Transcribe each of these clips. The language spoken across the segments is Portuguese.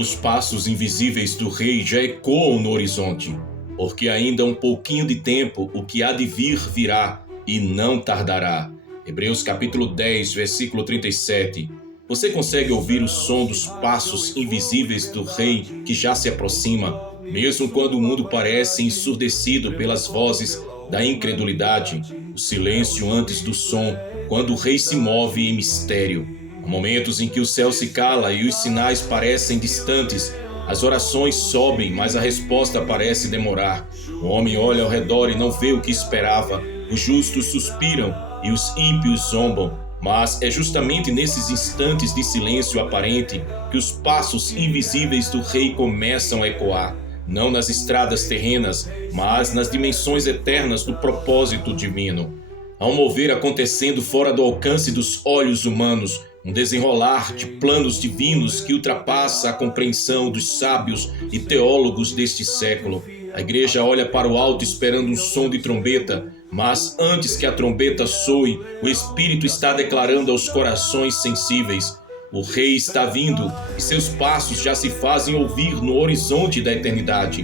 Os passos invisíveis do rei já ecoam no horizonte, porque ainda um pouquinho de tempo o que há de vir virá e não tardará. Hebreus capítulo 10, versículo 37. Você consegue ouvir o som dos passos invisíveis do rei que já se aproxima, mesmo quando o mundo parece ensurdecido pelas vozes da incredulidade, o silêncio antes do som, quando o rei se move em mistério. Há momentos em que o céu se cala e os sinais parecem distantes. As orações sobem, mas a resposta parece demorar. O homem olha ao redor e não vê o que esperava. Os justos suspiram e os ímpios zombam. Mas é justamente nesses instantes de silêncio aparente que os passos invisíveis do rei começam a ecoar. Não nas estradas terrenas, mas nas dimensões eternas do propósito divino. Há um mover acontecendo fora do alcance dos olhos humanos, um desenrolar de planos divinos que ultrapassa a compreensão dos sábios e teólogos deste século. A igreja olha para o alto esperando um som de trombeta, mas antes que a trombeta soe, o Espírito está declarando aos corações sensíveis: o Rei está vindo e seus passos já se fazem ouvir no horizonte da eternidade.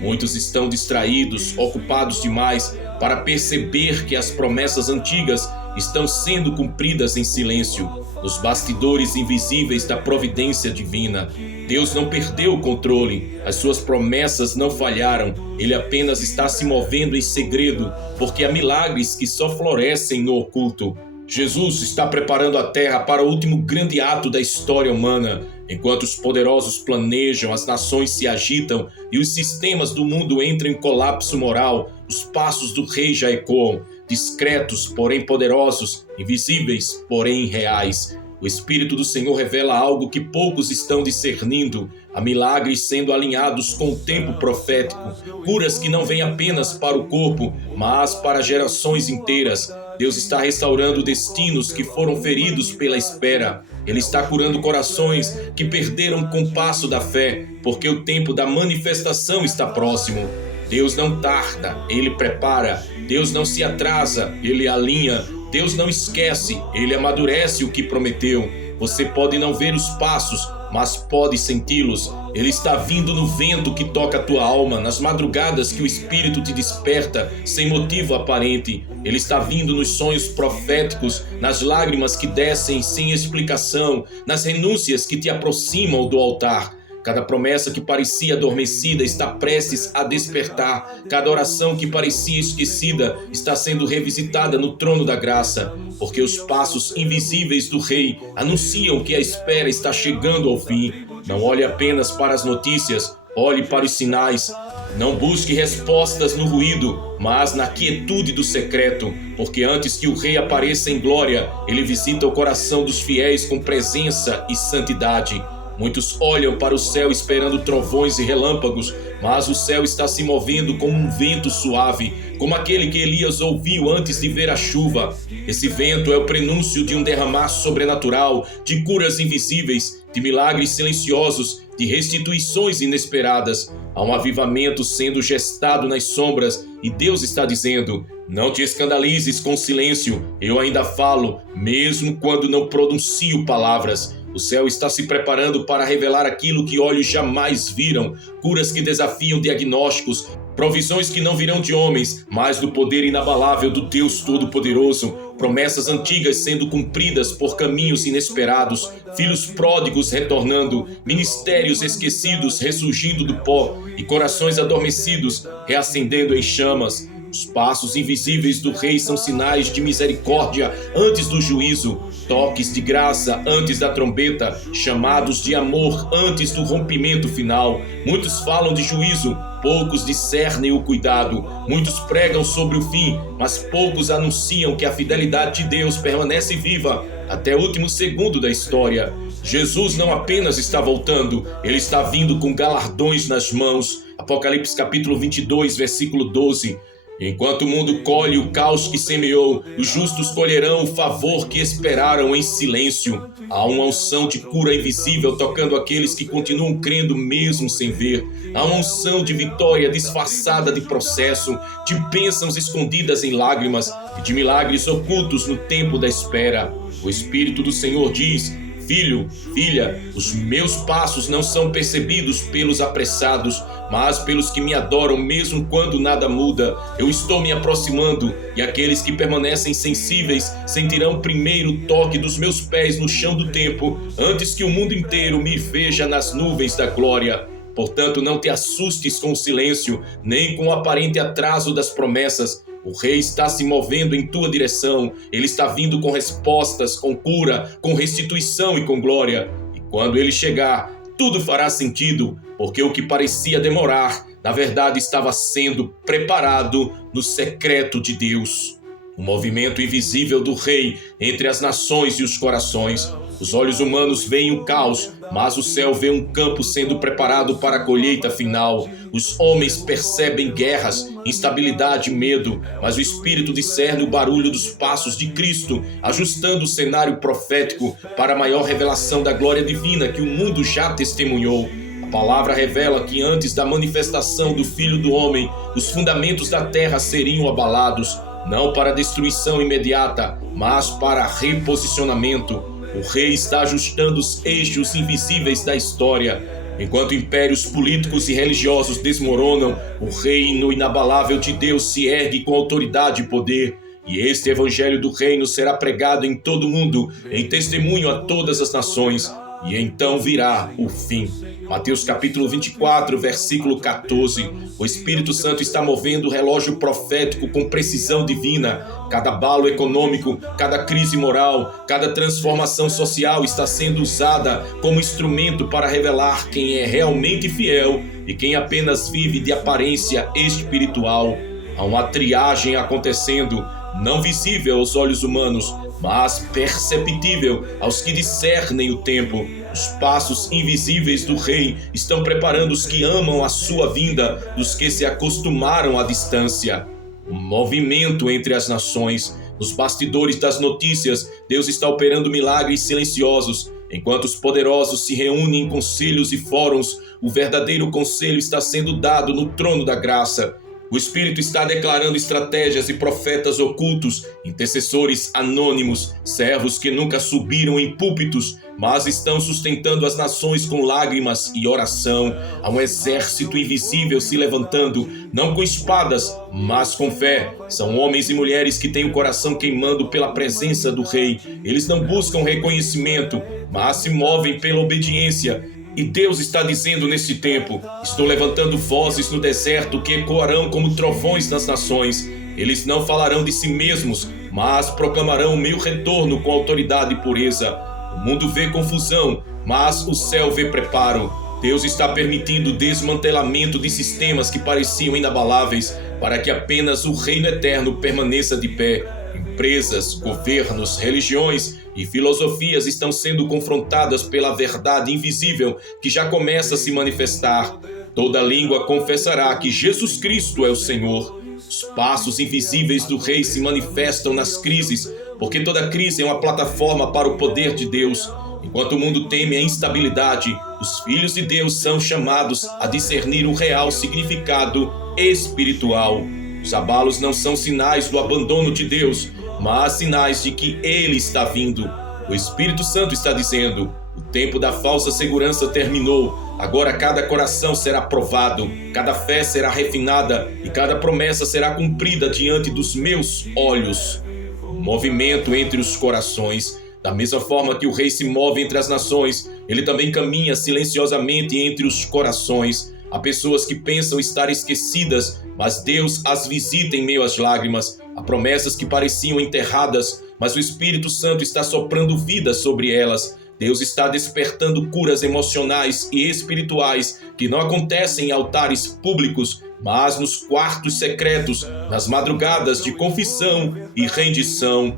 Muitos estão distraídos, ocupados demais para perceber que as promessas antigas estão sendo cumpridas em silêncio, nos bastidores invisíveis da providência divina. Deus não perdeu o controle, as suas promessas não falharam, ele apenas está se movendo em segredo, porque há milagres que só florescem no oculto. Jesus está preparando a terra para o último grande ato da história humana. Enquanto os poderosos planejam, as nações se agitam e os sistemas do mundo entram em colapso moral, os passos do rei já ecoam, discretos, porém poderosos, invisíveis, porém reais. O Espírito do Senhor revela algo que poucos estão discernindo. Há milagres sendo alinhados com o tempo profético, curas que não vêm apenas para o corpo, mas para gerações inteiras. Deus está restaurando destinos que foram feridos pela espera. Ele está curando corações que perderam o compasso da fé, porque o tempo da manifestação está próximo. Deus não tarda, Ele prepara. Deus não se atrasa, Ele alinha. Deus não esquece, Ele amadurece o que prometeu. Você pode não ver os passos, mas pode senti-los. Ele está vindo no vento que toca a tua alma, nas madrugadas que o Espírito te desperta, sem motivo aparente. Ele está vindo nos sonhos proféticos, nas lágrimas que descem sem explicação, nas renúncias que te aproximam do altar. Cada promessa que parecia adormecida está prestes a despertar. Cada oração que parecia esquecida está sendo revisitada no trono da graça, porque os passos invisíveis do Rei anunciam que a espera está chegando ao fim. Não olhe apenas para as notícias, olhe para os sinais. Não busque respostas no ruído, mas na quietude do secreto, porque antes que o Rei apareça em glória, ele visita o coração dos fiéis com presença e santidade. Muitos olham para o céu esperando trovões e relâmpagos, mas o céu está se movendo como um vento suave, como aquele que Elias ouviu antes de ver a chuva. Esse vento é o prenúncio de um derramar sobrenatural, de curas invisíveis, de milagres silenciosos, de restituições inesperadas. Há um avivamento sendo gestado nas sombras e Deus está dizendo: não te escandalizes com silêncio, eu ainda falo, mesmo quando não pronuncio palavras. O céu está se preparando para revelar aquilo que olhos jamais viram, curas que desafiam diagnósticos, provisões que não virão de homens, mas do poder inabalável do Deus Todo-Poderoso, promessas antigas sendo cumpridas por caminhos inesperados, filhos pródigos retornando, ministérios esquecidos ressurgindo do pó e corações adormecidos reacendendo em chamas. Os passos invisíveis do Rei são sinais de misericórdia antes do juízo, toques de graça antes da trombeta, chamados de amor antes do rompimento final. Muitos falam de juízo, poucos discernem o cuidado. Muitos pregam sobre o fim, mas poucos anunciam que a fidelidade de Deus permanece viva até o último segundo da história. Jesus não apenas está voltando, ele está vindo com galardões nas mãos. Apocalipse capítulo 22, versículo 12. Enquanto o mundo colhe o caos que semeou, os justos colherão o favor que esperaram em silêncio. Há uma unção de cura invisível tocando aqueles que continuam crendo mesmo sem ver. Há uma unção de vitória disfarçada de processo, de bênçãos escondidas em lágrimas e de milagres ocultos no tempo da espera. O Espírito do Senhor diz: Filho, filha, os meus passos não são percebidos pelos apressados, mas pelos que me adoram mesmo quando nada muda. Eu estou me aproximando, e aqueles que permanecem sensíveis sentirão primeiro o toque dos meus pés no chão do tempo, antes que o mundo inteiro me veja nas nuvens da glória. Portanto, não te assustes com o silêncio, nem com o aparente atraso das promessas. O rei está se movendo em tua direção. Ele está vindo com respostas, com cura, com restituição e com glória. E quando ele chegar, tudo fará sentido, porque o que parecia demorar, na verdade estava sendo preparado no secreto de Deus. O movimento invisível do rei entre as nações e os corações. Os olhos humanos veem o caos, mas o céu vê um campo sendo preparado para a colheita final. Os homens percebem guerras, instabilidade e medo, mas o Espírito discerne o barulho dos passos de Cristo, ajustando o cenário profético para a maior revelação da glória divina que o mundo já testemunhou. A palavra revela que antes da manifestação do Filho do Homem, os fundamentos da terra seriam abalados, não para destruição imediata, mas para reposicionamento. O rei está ajustando os eixos invisíveis da história. Enquanto impérios políticos e religiosos desmoronam, o reino inabalável de Deus se ergue com autoridade e poder. E este evangelho do reino será pregado em todo o mundo, em testemunho a todas as nações. E então virá o fim. Mateus capítulo 24, versículo 14. O Espírito Santo está movendo o relógio profético com precisão divina. Cada abalo econômico, cada crise moral, cada transformação social está sendo usada como instrumento para revelar quem é realmente fiel e quem apenas vive de aparência espiritual. Há uma triagem acontecendo, não visível aos olhos humanos, mas perceptível aos que discernem o tempo. Os passos invisíveis do rei estão preparando os que amam a sua vinda, os que se acostumaram à distância. O movimento entre as nações, nos bastidores das notícias, Deus está operando milagres silenciosos. Enquanto os poderosos se reúnem em conselhos e fóruns, o verdadeiro conselho está sendo dado no trono da graça. O Espírito está declarando estratégias e profetas ocultos, intercessores anônimos, servos que nunca subiram em púlpitos, mas estão sustentando as nações com lágrimas e oração. Há um exército invisível se levantando, não com espadas, mas com fé. São homens e mulheres que têm o coração queimando pela presença do Rei. Eles não buscam reconhecimento, mas se movem pela obediência. E Deus está dizendo neste tempo: estou levantando vozes no deserto que ecoarão como trovões nas nações. Eles não falarão de si mesmos, mas proclamarão o meu retorno com autoridade e pureza. O mundo vê confusão, mas o céu vê preparo. Deus está permitindo o desmantelamento de sistemas que pareciam inabaláveis para que apenas o reino eterno permaneça de pé. Empresas, governos, religiões e filosofias estão sendo confrontadas pela verdade invisível que já começa a se manifestar. Toda língua confessará que Jesus Cristo é o Senhor. Os passos invisíveis do Rei se manifestam nas crises, porque toda crise é uma plataforma para o poder de Deus. Enquanto o mundo teme a instabilidade, os filhos de Deus são chamados a discernir o real significado espiritual. Os abalos não são sinais do abandono de Deus, mas sinais de que Ele está vindo. O Espírito Santo está dizendo: o tempo da falsa segurança terminou. Agora cada coração será provado, cada fé será refinada e cada promessa será cumprida diante dos meus olhos. O movimento entre os corações. Da mesma forma que o rei se move entre as nações, ele também caminha silenciosamente entre os corações. Há pessoas que pensam estar esquecidas, mas Deus as visita em meio às lágrimas. Há promessas que pareciam enterradas, mas o Espírito Santo está soprando vida sobre elas. Deus está despertando curas emocionais e espirituais que não acontecem em altares públicos, mas nos quartos secretos, nas madrugadas de confissão e rendição.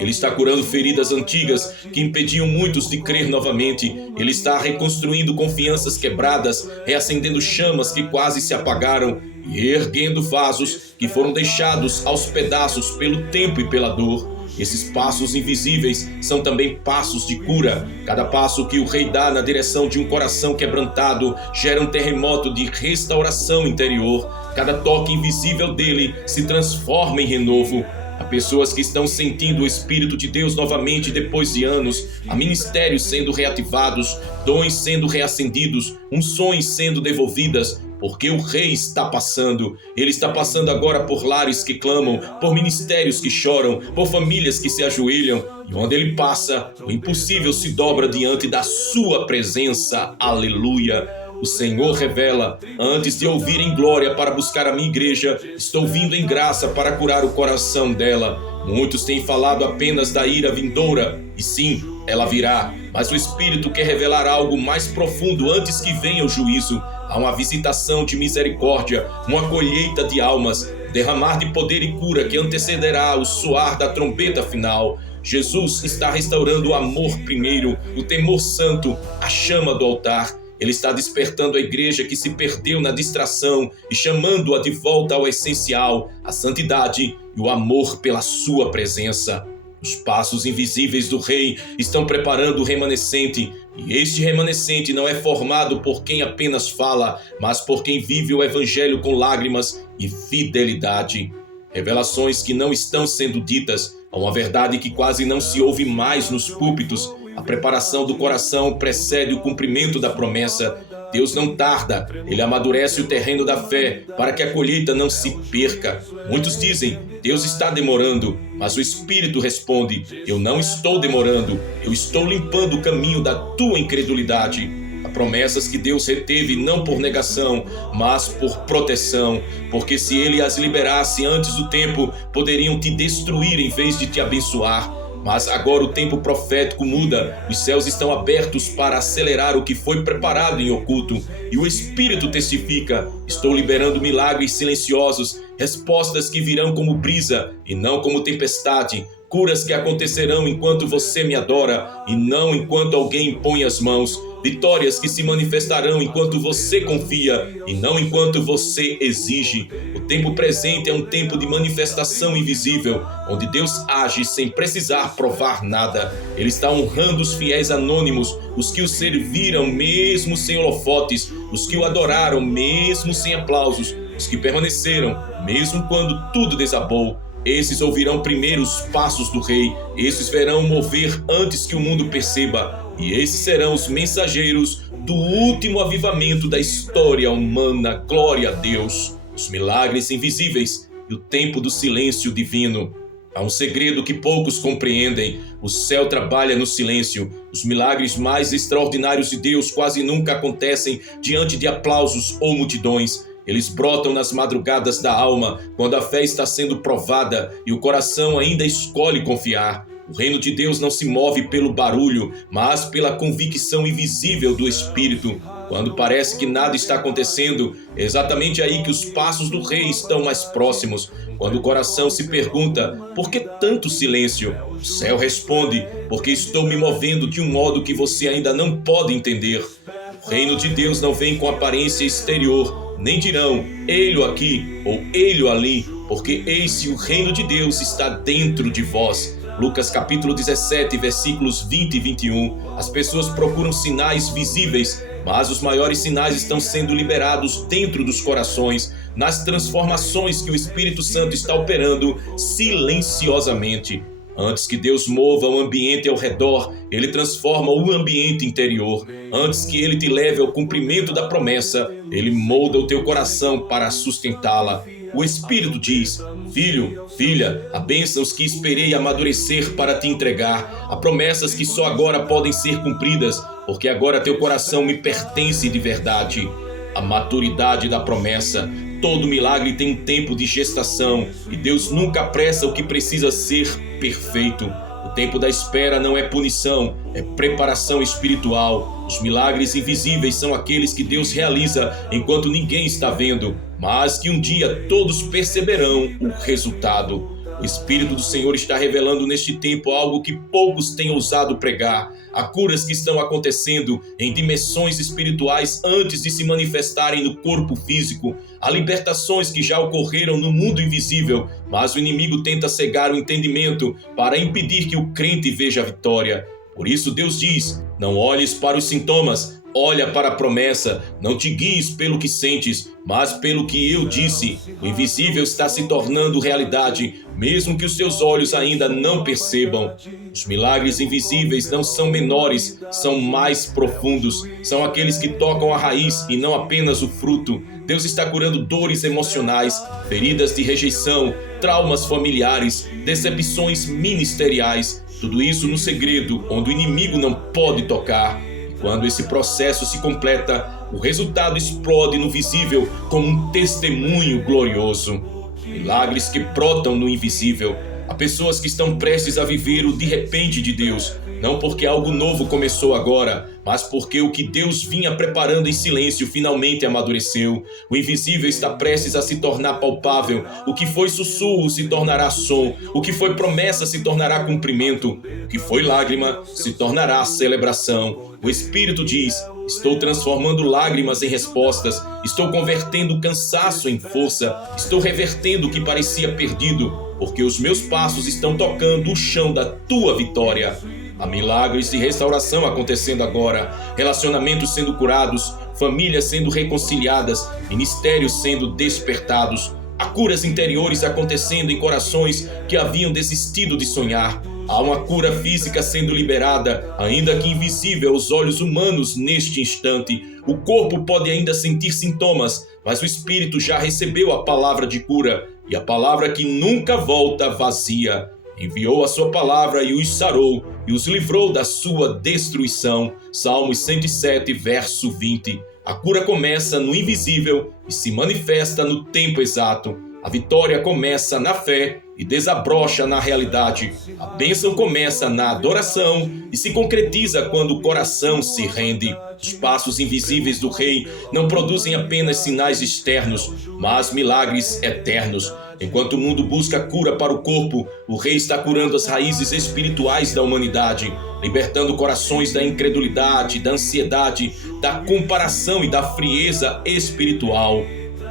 Ele está curando feridas antigas que impediam muitos de crer novamente. Ele está reconstruindo confianças quebradas, reacendendo chamas que quase se apagaram e erguendo vasos que foram deixados aos pedaços pelo tempo e pela dor. Esses passos invisíveis são também passos de cura. Cada passo que o rei dá na direção de um coração quebrantado gera um terremoto de restauração interior. Cada toque invisível dele se transforma em renovo. Há pessoas que estão sentindo o Espírito de Deus novamente depois de anos, há ministérios sendo reativados, dons sendo reacendidos, unções sendo devolvidas, porque o Rei está passando. Ele está passando agora por lares que clamam, por ministérios que choram, por famílias que se ajoelham. E onde ele passa, o impossível se dobra diante da sua presença. Aleluia! O Senhor revela: antes de eu vir em glória para buscar a minha igreja, estou vindo em graça para curar o coração dela. Muitos têm falado apenas da ira vindoura, e sim, ela virá, mas o Espírito quer revelar algo mais profundo antes que venha o juízo. Há uma visitação de misericórdia, uma colheita de almas, derramar de poder e cura que antecederá o soar da trombeta final. Jesus está restaurando o amor primeiro, o temor santo, a chama do altar. Ele está despertando a igreja que se perdeu na distração e chamando-a de volta ao essencial, a santidade e o amor pela sua presença. Os passos invisíveis do Rei estão preparando o remanescente, e este remanescente não é formado por quem apenas fala, mas por quem vive o Evangelho com lágrimas e fidelidade. Revelações que não estão sendo ditas, há uma verdade que quase não se ouve mais nos púlpitos. A preparação do coração precede o cumprimento da promessa. Deus não tarda, Ele amadurece o terreno da fé para que a colheita não se perca. Muitos dizem: Deus está demorando, mas o Espírito responde: eu não estou demorando, eu estou limpando o caminho da tua incredulidade. Há promessas que Deus reteve não por negação, mas por proteção, porque se Ele as liberasse antes do tempo, poderiam te destruir em vez de te abençoar. Mas agora o tempo profético muda, os céus estão abertos para acelerar o que foi preparado em oculto, e o Espírito testifica: estou liberando milagres silenciosos, respostas que virão como brisa e não como tempestade, curas que acontecerão enquanto você me adora e não enquanto alguém impõe as mãos, vitórias que se manifestarão enquanto você confia e não enquanto você exige. O tempo presente é um tempo de manifestação invisível, onde Deus age sem precisar provar nada. Ele está honrando os fiéis anônimos, os que o serviram mesmo sem holofotes, os que o adoraram mesmo sem aplausos, os que permaneceram mesmo quando tudo desabou. Esses ouvirão primeiro os passos do Rei, esses verão mover antes que o mundo perceba, e esses serão os mensageiros do último avivamento da história humana. Glória a Deus! Os milagres invisíveis e o tempo do silêncio divino. Há um segredo que poucos compreendem: o céu trabalha no silêncio. Os milagres mais extraordinários de Deus quase nunca acontecem diante de aplausos ou multidões. Eles brotam nas madrugadas da alma, quando a fé está sendo provada e o coração ainda escolhe confiar. O reino de Deus não se move pelo barulho, mas pela convicção invisível do Espírito. Quando parece que nada está acontecendo, é exatamente aí que os passos do Rei estão mais próximos. Quando o coração se pergunta: por que tanto silêncio? O céu responde: porque estou me movendo de um modo que você ainda não pode entender. O reino de Deus não vem com aparência exterior, nem dirão: ei-lo aqui ou ei-lo ali, porque eis que o reino de Deus está dentro de vós. Lucas capítulo 17, versículos 20 e 21. As pessoas procuram sinais visíveis, mas os maiores sinais estão sendo liberados dentro dos corações, nas transformações que o Espírito Santo está operando silenciosamente. Antes que Deus mova o ambiente ao redor, Ele transforma o ambiente interior. Antes que Ele te leve ao cumprimento da promessa, Ele molda o teu coração para sustentá-la. O Espírito diz: filho, filha, há bênçãos que esperei amadurecer para te entregar. Há promessas que só agora podem ser cumpridas, porque agora teu coração me pertence de verdade. A maturidade da promessa. Todo milagre tem um tempo de gestação, e Deus nunca apressa o que precisa ser perfeito. O tempo da espera não é punição, é preparação espiritual. Os milagres invisíveis são aqueles que Deus realiza enquanto ninguém está vendo, mas que um dia todos perceberão o resultado. O Espírito do Senhor está revelando neste tempo algo que poucos têm ousado pregar. Há curas que estão acontecendo em dimensões espirituais antes de se manifestarem no corpo físico. Há libertações que já ocorreram no mundo invisível, mas o inimigo tenta cegar o entendimento para impedir que o crente veja a vitória. Por isso Deus diz: não olhes para os sintomas, Olha para a promessa, não te guies pelo que sentes, mas pelo que eu disse. O invisível está se tornando realidade, mesmo que os teus olhos ainda não percebam. Os milagres invisíveis não são menores, são mais profundos. São aqueles que tocam a raiz e não apenas o fruto. Deus está curando dores emocionais, feridas de rejeição, traumas familiares, decepções ministeriais. Tudo isso no segredo, onde o inimigo não pode tocar. Quando esse processo se completa, o resultado explode no visível como um testemunho glorioso. Milagres que brotam no invisível. Há pessoas que estão prestes a viver o de repente de Deus, não porque algo novo começou agora, mas porque o que Deus vinha preparando em silêncio finalmente amadureceu. O invisível está prestes a se tornar palpável. O que foi sussurro se tornará som. O que foi promessa se tornará cumprimento. O que foi lágrima se tornará celebração. O Espírito diz: estou transformando lágrimas em respostas. Estou convertendo cansaço em força. Estou revertendo o que parecia perdido, porque os meus passos estão tocando o chão da tua vitória. Há milagres de restauração acontecendo agora, relacionamentos sendo curados, famílias sendo reconciliadas, ministérios sendo despertados. Há curas interiores acontecendo em corações que haviam desistido de sonhar. Há uma cura física sendo liberada, ainda que invisível aos olhos humanos neste instante. O corpo pode ainda sentir sintomas, mas o espírito já recebeu a palavra de cura, e a palavra que nunca volta vazia. Enviou a sua palavra e os sarou, e os livrou da sua destruição. Salmos 107, verso 20. A cura começa no invisível e se manifesta no tempo exato. A vitória começa na fé e desabrocha na realidade. A bênção começa na adoração e se concretiza quando o coração se rende. Os passos invisíveis do Rei não produzem apenas sinais externos, mas milagres eternos. Enquanto o mundo busca cura para o corpo, o Rei está curando as raízes espirituais da humanidade, libertando corações da incredulidade, da ansiedade, da comparação e da frieza espiritual.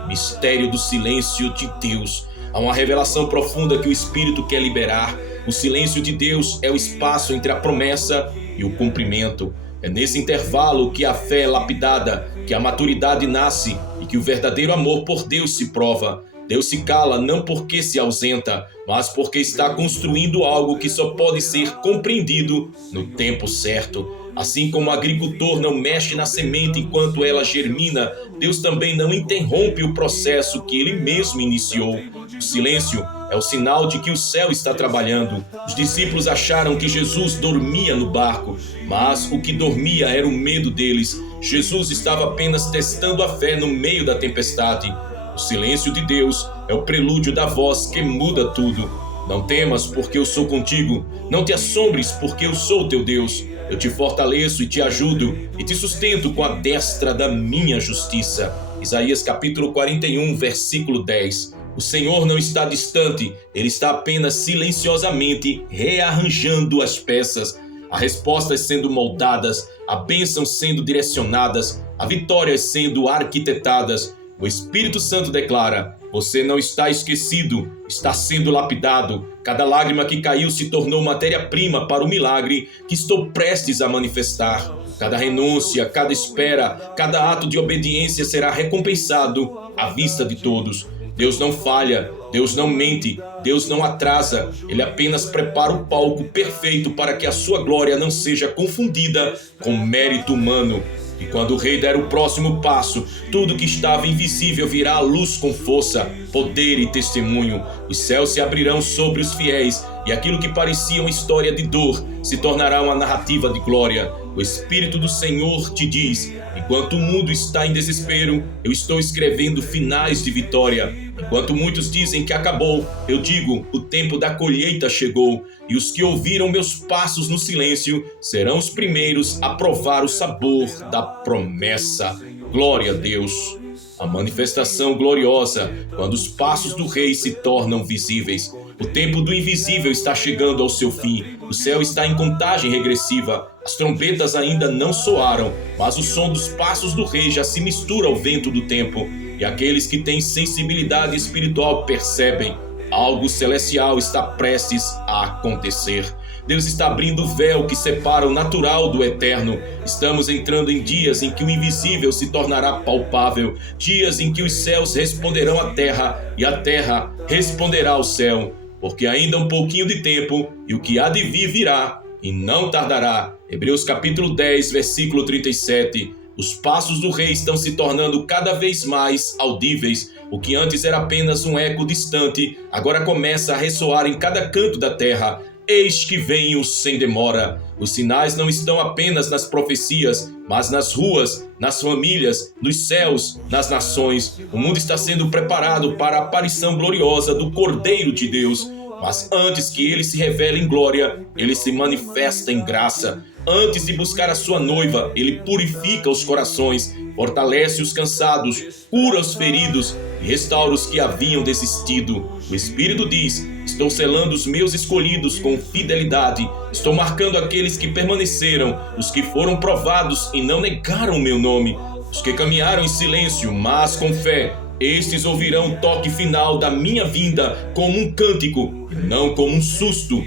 Mistério do silêncio de Deus. Há uma revelação profunda que o Espírito quer liberar. O silêncio de Deus é o espaço entre a promessa e o cumprimento. É nesse intervalo que a fé é lapidada, que a maturidade nasce e que o verdadeiro amor por Deus se prova. Deus se cala não porque se ausenta, mas porque está construindo algo que só pode ser compreendido no tempo certo. Assim como o agricultor não mexe na semente enquanto ela germina, Deus também não interrompe o processo que Ele mesmo iniciou. O silêncio é o sinal de que o céu está trabalhando. Os discípulos acharam que Jesus dormia no barco, mas o que dormia era o medo deles. Jesus estava apenas testando a fé no meio da tempestade. O silêncio de Deus é o prelúdio da voz que muda tudo. Não temas, porque eu sou contigo. Não te assombres, porque eu sou teu Deus. Eu te fortaleço e te ajudo, e te sustento com a destra da minha justiça. Isaías capítulo 41, versículo 10. O Senhor não está distante, Ele está apenas silenciosamente rearranjando as peças. As respostas sendo moldadas, a bênção sendo direcionadas, a vitórias sendo arquitetadas. O Espírito Santo declara: você não está esquecido, está sendo lapidado. Cada lágrima que caiu se tornou matéria-prima para o milagre que estou prestes a manifestar. Cada renúncia, cada espera, cada ato de obediência será recompensado à vista de todos. Deus não falha, Deus não mente, Deus não atrasa. Ele apenas prepara o palco perfeito para que a sua glória não seja confundida com mérito humano. E quando o Rei der o próximo passo, tudo que estava invisível virá à luz com força, poder e testemunho. Os céus se abrirão sobre os fiéis, e aquilo que parecia uma história de dor se tornará uma narrativa de glória. O Espírito do Senhor te diz: enquanto o mundo está em desespero, eu estou escrevendo finais de vitória. Enquanto muitos dizem que acabou, eu digo: o tempo da colheita chegou. E os que ouviram meus passos no silêncio serão os primeiros a provar o sabor da promessa. Glória a Deus! A manifestação gloriosa, quando os passos do Rei se tornam visíveis. O tempo do invisível está chegando ao seu fim. O céu está em contagem regressiva. As trombetas ainda não soaram, mas o som dos passos do Rei já se mistura ao vento do tempo. E aqueles que têm sensibilidade espiritual percebem: algo celestial está prestes a acontecer. Deus está abrindo o véu que separa o natural do eterno. Estamos entrando em dias em que o invisível se tornará palpável, dias em que os céus responderão à terra e a terra responderá ao céu, porque ainda um pouquinho de tempo e o que há de vir virá e não tardará. Hebreus capítulo 10, versículo 37. Os passos do rei estão se tornando cada vez mais audíveis. O que antes era apenas um eco distante, agora começa a ressoar em cada canto da terra. Eis que venho sem demora. Os sinais não estão apenas nas profecias, mas nas ruas, nas famílias, nos céus, nas nações. O mundo está sendo preparado para a aparição gloriosa do Cordeiro de Deus. Mas antes que ele se revele em glória, ele se manifesta em graça. Antes de buscar a sua noiva, ele purifica os corações, fortalece os cansados, cura os feridos e restaura os que haviam desistido. O Espírito diz: estou selando os meus escolhidos com fidelidade. Estou marcando aqueles que permaneceram, os que foram provados e não negaram o meu nome. Os que caminharam em silêncio, mas com fé, estes ouvirão o toque final da minha vinda como um cântico e não como um susto.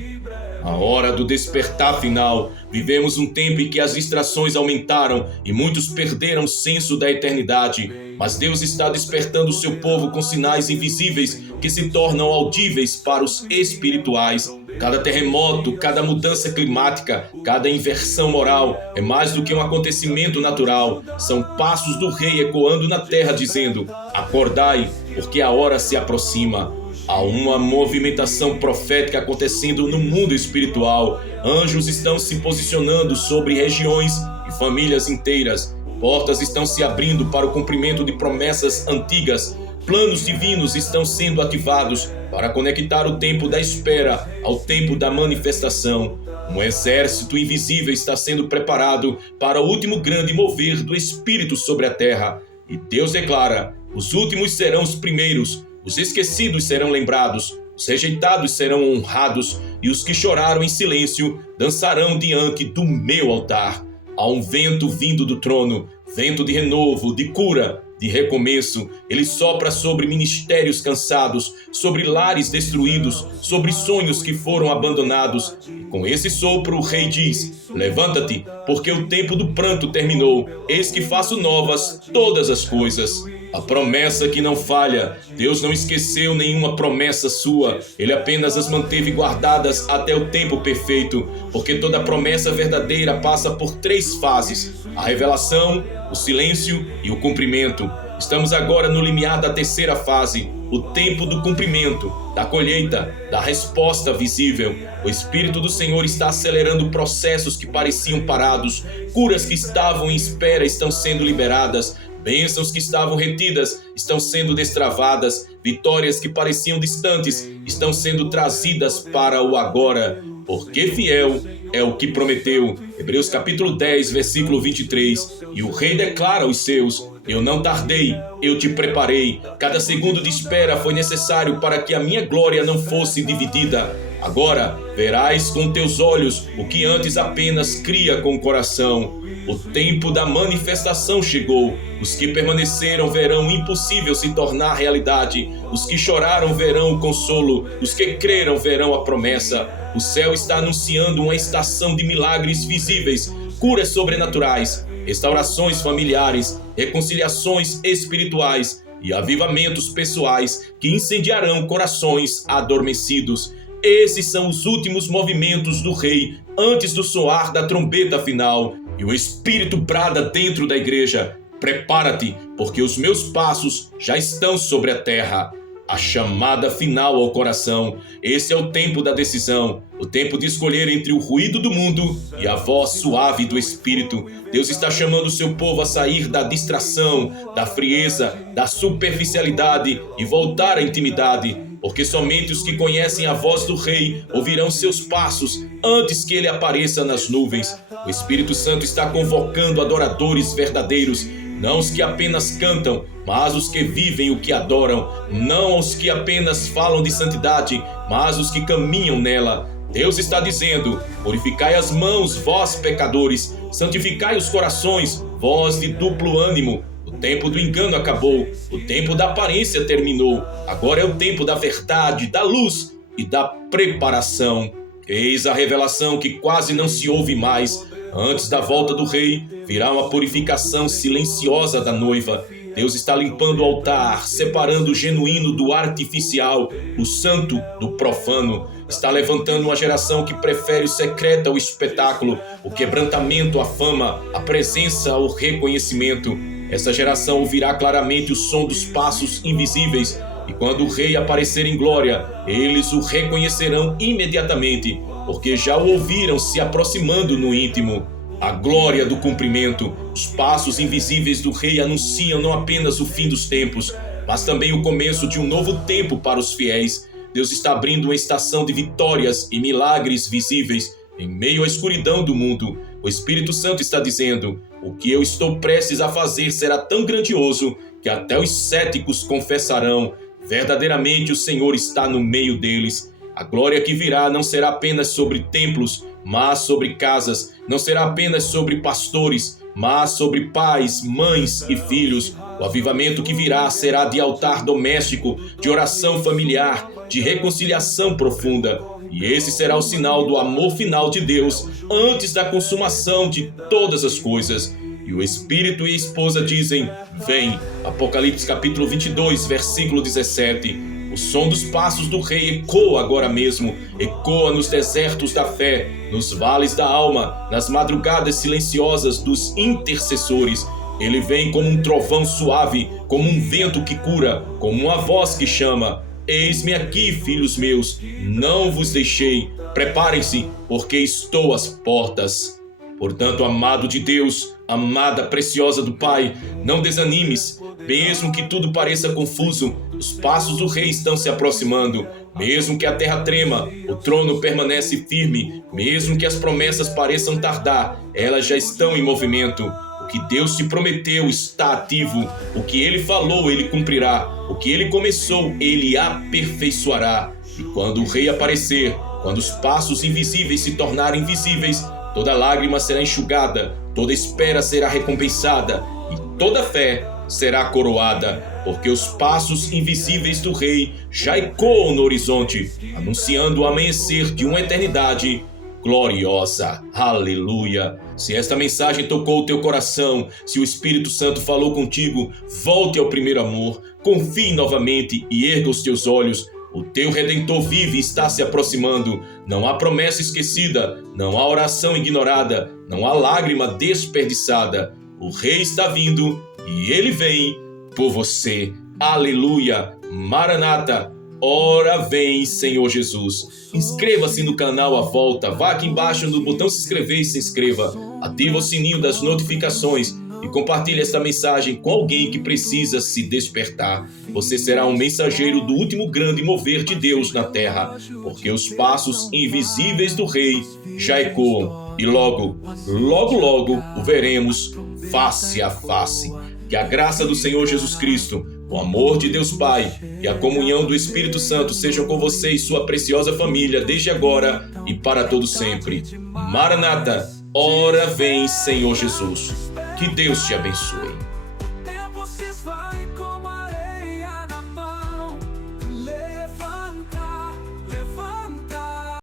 A hora do despertar final. Vivemos um tempo em que as distrações aumentaram e muitos perderam o senso da eternidade. Mas Deus está despertando o seu povo com sinais invisíveis que se tornam audíveis para os espirituais. Cada terremoto, cada mudança climática, cada inversão moral é mais do que um acontecimento natural. São passos do rei ecoando na terra dizendo: acordai, porque a hora se aproxima. Há uma movimentação profética acontecendo no mundo espiritual. Anjos estão se posicionando sobre regiões e famílias inteiras. Portas estão se abrindo para o cumprimento de promessas antigas. Planos divinos estão sendo ativados para conectar o tempo da espera ao tempo da manifestação. Um exército invisível está sendo preparado para o último grande mover do Espírito sobre a terra. E Deus declara: os últimos serão os primeiros. Os esquecidos serão lembrados, os rejeitados serão honrados, e os que choraram em silêncio dançarão diante do meu altar. Há um vento vindo do trono, vento de renovo, de cura, de recomeço. Ele sopra sobre ministérios cansados, sobre lares destruídos, sobre sonhos que foram abandonados. E com esse sopro o rei diz: levanta-te, porque o tempo do pranto terminou. Eis que faço novas todas as coisas. A promessa que não falha. Deus não esqueceu nenhuma promessa sua. Ele apenas as manteve guardadas até o tempo perfeito, porque toda promessa verdadeira passa por 3 fases: a revelação, o silêncio e o cumprimento. Estamos agora no limiar da 3ª fase, o tempo do cumprimento, da colheita, da resposta visível. O Espírito do Senhor está acelerando processos que pareciam parados. Curas que estavam em espera estão sendo liberadas. Bênçãos que estavam retidas estão sendo destravadas. Vitórias que pareciam distantes estão sendo trazidas para o agora. Porque fiel é o que prometeu. Hebreus capítulo 10, versículo 23. E o rei declara aos seus: eu não tardei, eu te preparei. Cada segundo de espera foi necessário para que a minha glória não fosse dividida. Agora verás com teus olhos o que antes apenas cria com o coração. O tempo da manifestação chegou. Os que permaneceram verão o impossível se tornar realidade. Os que choraram verão o consolo. Os que creram verão a promessa. O céu está anunciando uma estação de milagres visíveis, curas sobrenaturais, restaurações familiares, reconciliações espirituais e avivamentos pessoais que incendiarão corações adormecidos. Esses são os últimos movimentos do rei antes do soar da trombeta final. E o Espírito brada dentro da igreja: prepara-te, porque os meus passos já estão sobre a terra. A chamada final ao coração. Esse é o tempo da decisão, o tempo de escolher entre o ruído do mundo e a voz suave do Espírito. Deus está chamando o seu povo a sair da distração, da frieza, da superficialidade e voltar à intimidade, porque somente os que conhecem a voz do Rei ouvirão seus passos antes que ele apareça nas nuvens. O Espírito Santo está convocando adoradores verdadeiros, não os que apenas cantam, mas os que vivem o que adoram, não os que apenas falam de santidade, mas os que caminham nela. Deus está dizendo: purificai as mãos, vós pecadores, santificai os corações, vós de duplo ânimo. O tempo do engano acabou, o tempo da aparência terminou. Agora é o tempo da verdade, da luz e da preparação. Eis a revelação que quase não se ouve mais. Antes da volta do rei, virá uma purificação silenciosa da noiva. Deus está limpando o altar, separando o genuíno do artificial, o santo do profano. Está levantando uma geração que prefere o secreto ao espetáculo, o quebrantamento à fama, a presença ao reconhecimento. Essa geração ouvirá claramente o som dos passos invisíveis, e quando o rei aparecer em glória, eles o reconhecerão imediatamente, porque já o ouviram se aproximando no íntimo. A glória do cumprimento, os passos invisíveis do rei anunciam não apenas o fim dos tempos, mas também o começo de um novo tempo para os fiéis. Deus está abrindo uma estação de vitórias e milagres visíveis em meio à escuridão do mundo. O Espírito Santo está dizendo: o que eu estou prestes a fazer será tão grandioso que até os céticos confessarão: verdadeiramente o Senhor está no meio deles. A glória que virá não será apenas sobre templos, mas sobre casas. Não será apenas sobre pastores, mas sobre pais, mães e filhos. O avivamento que virá será de altar doméstico, de oração familiar, de reconciliação profunda. E esse será o sinal do amor final de Deus antes da consumação de todas as coisas. E o Espírito e a esposa dizem: vem. Apocalipse capítulo 22, versículo 17. O som dos passos do rei ecoa agora mesmo, ecoa nos desertos da fé, nos vales da alma, nas madrugadas silenciosas dos intercessores. Ele vem como um trovão suave, como um vento que cura, como uma voz que chama: eis-me aqui, filhos meus, não vos deixei, preparem-se, porque estou às portas. Portanto, amado de Deus, amada preciosa do Pai, não desanimes. Mesmo que tudo pareça confuso, os passos do rei estão se aproximando. Mesmo que a terra trema, o trono permanece firme. Mesmo que as promessas pareçam tardar, elas já estão em movimento. O que Deus te prometeu está ativo. O que Ele falou, Ele cumprirá. O que Ele começou, Ele aperfeiçoará. E quando o rei aparecer, quando os passos invisíveis se tornarem visíveis, toda lágrima será enxugada, toda espera será recompensada e toda fé será coroada, porque os passos invisíveis do rei já ecoam no horizonte, anunciando o amanhecer de uma eternidade gloriosa. Aleluia! Se esta mensagem tocou o teu coração, se o Espírito Santo falou contigo, volte ao primeiro amor, confie novamente e erga os teus olhos. O teu Redentor vive e está se aproximando. Não há promessa esquecida, não há oração ignorada, não há lágrima desperdiçada. O Rei está vindo e Ele vem por você. Aleluia! Maranata! Ora vem, Senhor Jesus. Inscreva-se no canal à volta. Vá aqui embaixo no botão se inscrever e se inscreva. Ativa o sininho das notificações e compartilhe esta mensagem com alguém que precisa se despertar. Você será um mensageiro do último grande mover de Deus na terra, porque os passos invisíveis do Rei já ecoam e logo, logo, logo o veremos face a face. Que a graça do Senhor Jesus Cristo, o amor de Deus Pai e a comunhão do Espírito Santo sejam com você e sua preciosa família desde agora e para todo sempre. Maranata, ora vem, Senhor Jesus. Que Deus te abençoe.